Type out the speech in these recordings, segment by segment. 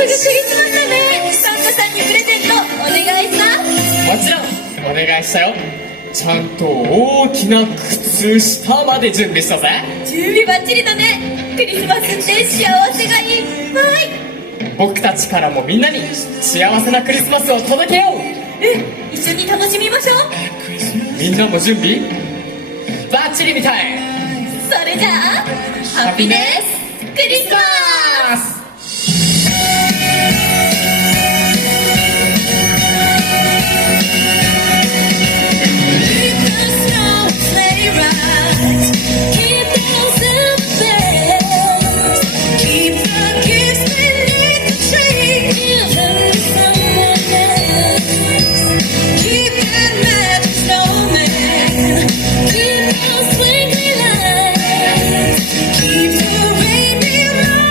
クリスマスだね。サンタさんにプレゼントお願いします。もちろんお願いしたよ。ちゃんと大きな靴下まで準備したぜ。準備バッチリだね。クリスマスって幸せがいっぱい。僕たちからもみんなに幸せなクリスマスを届けよう。一緒に楽しみましょう。みんなも準備バッチリみたい。それじゃあハピネスクリスマス。Keep the reindeer on.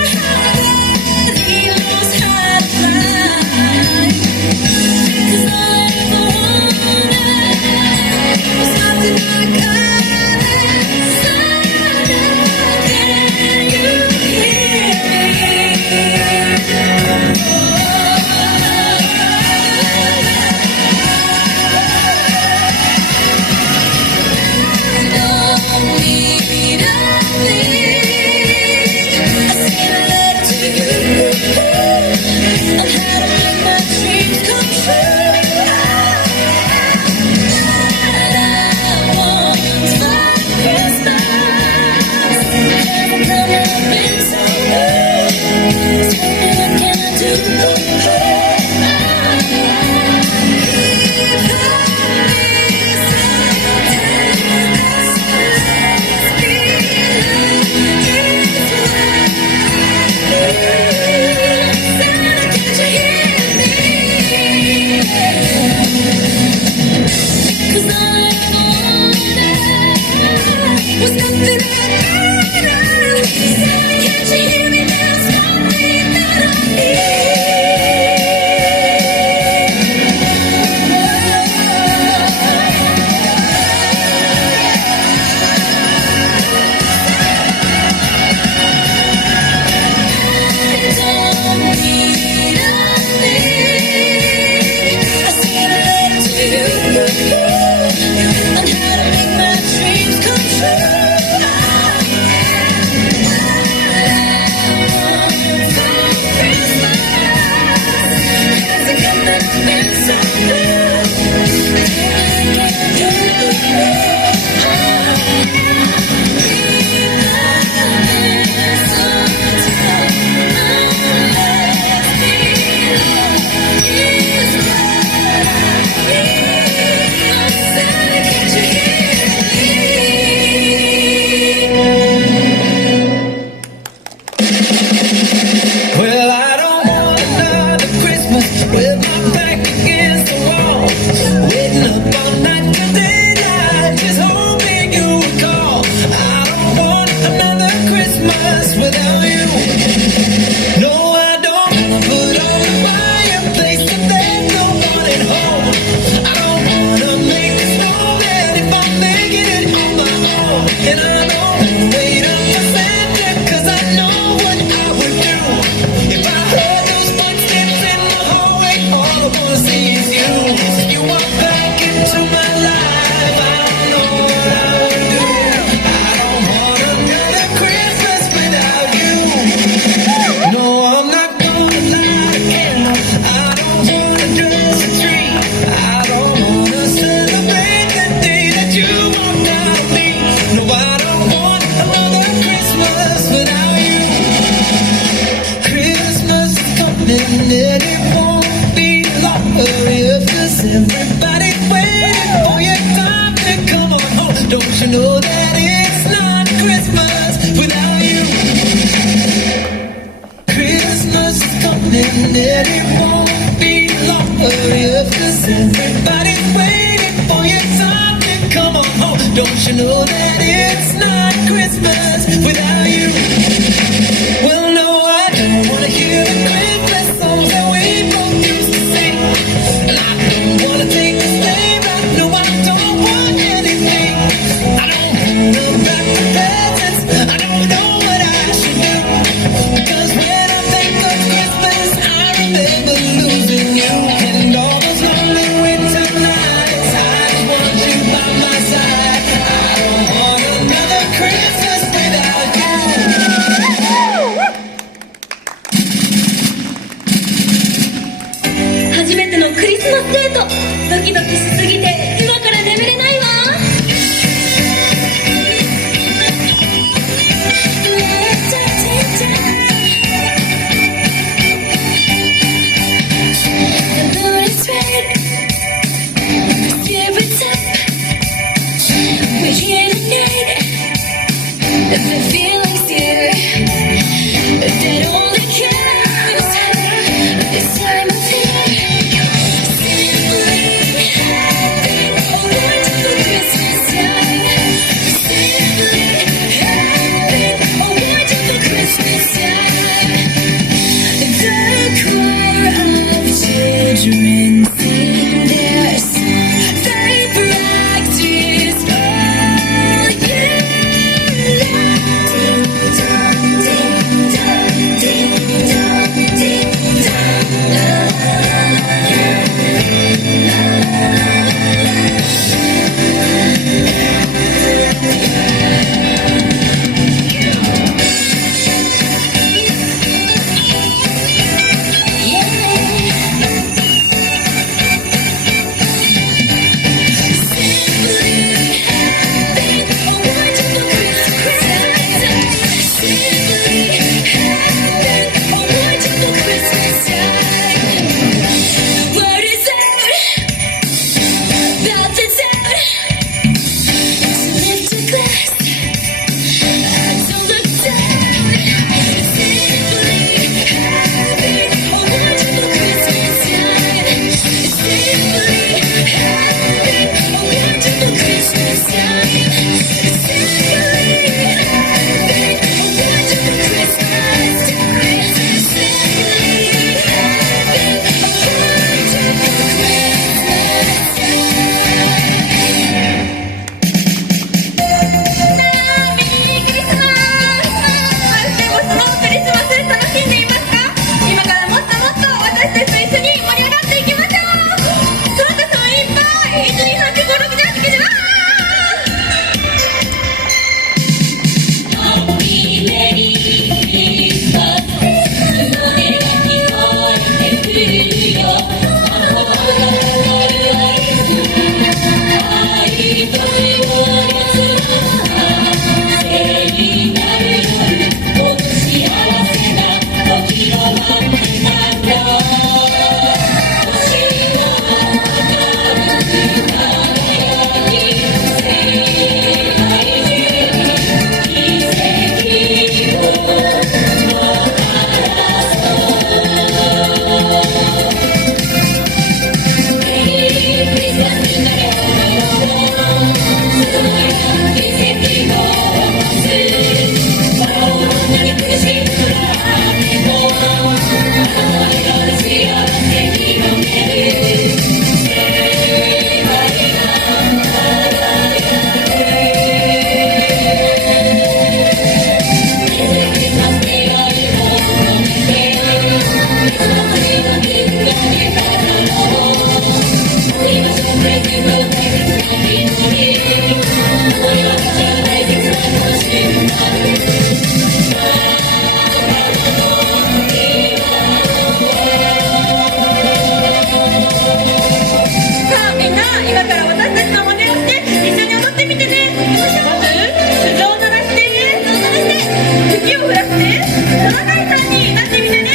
雪を降らせてトナカイさんになってみてね。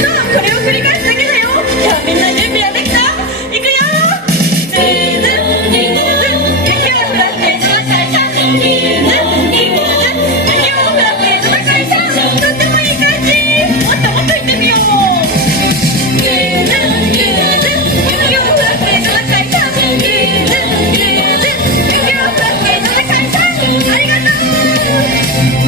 そうこれを繰り返すだけだよ。じゃあみんな準備はできた？いくよ。ズーズジングルズ雪を降らせてトナカイさん。ズーズジングルズ雪を降らせてトナカイさん。とってもいい感じ。もっともっと言ってみよう。ズーズジングルズ雪を降らせてトナカイさん。ズーズジングルズ雪を降らせてトナカイさん。ありがとう。はい、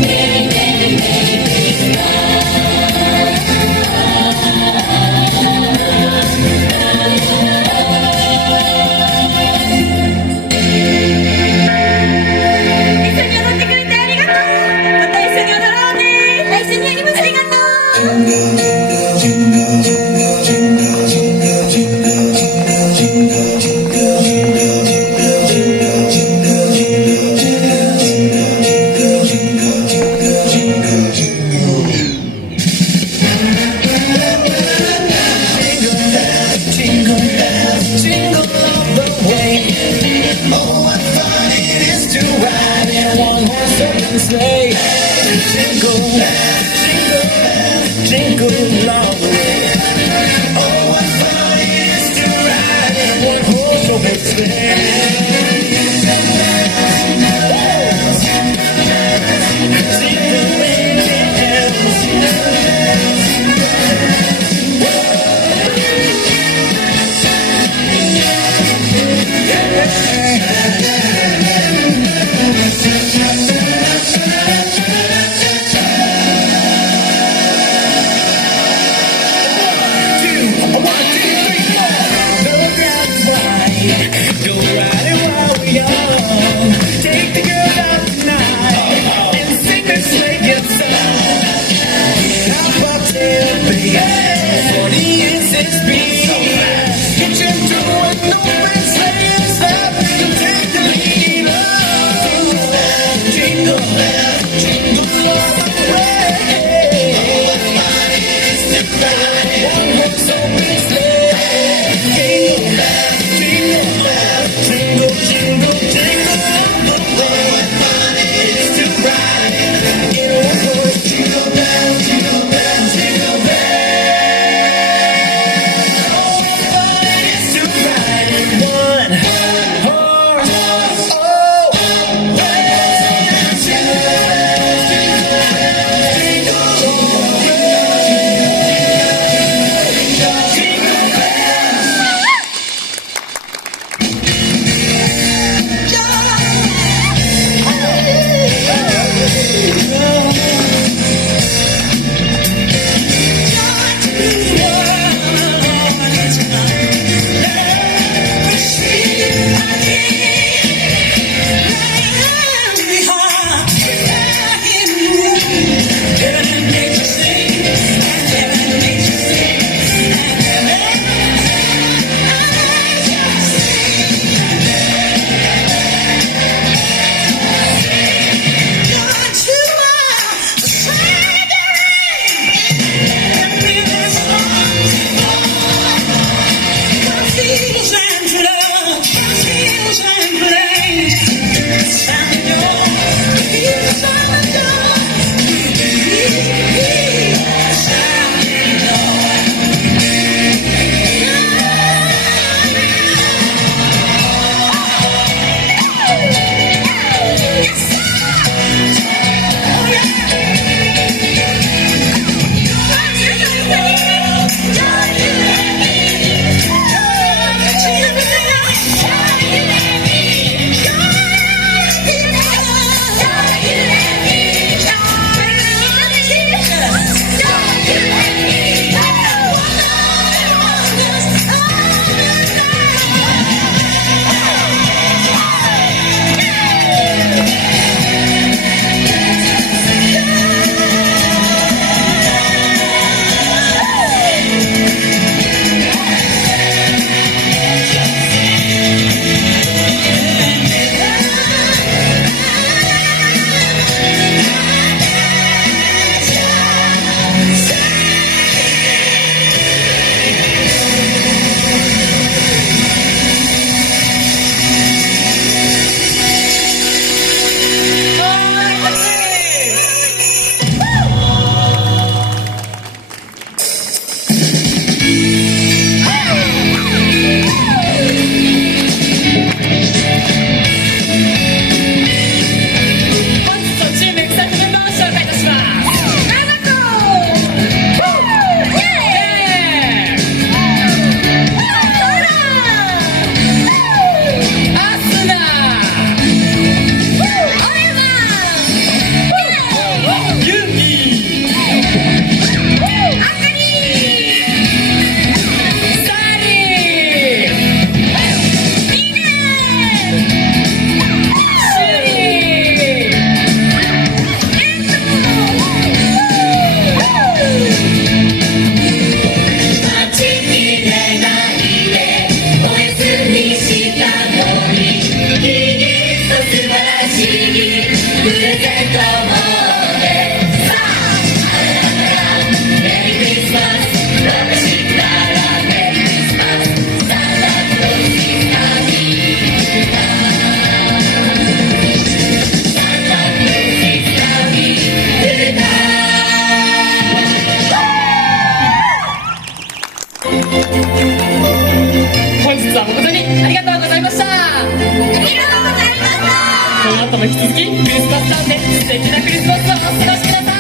さんで素敵なクリスマスをお過ごしくださ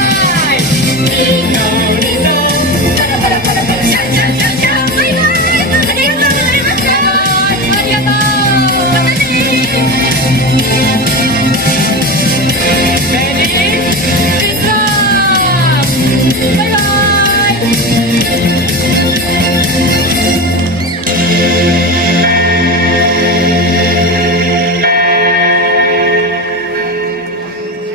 い。リンゴリンゴパラパラパラパラシャンシャンシャンシャンバイバイ。ありがとうございました。ありがとう。またね。メリークリスマス。バイバイ。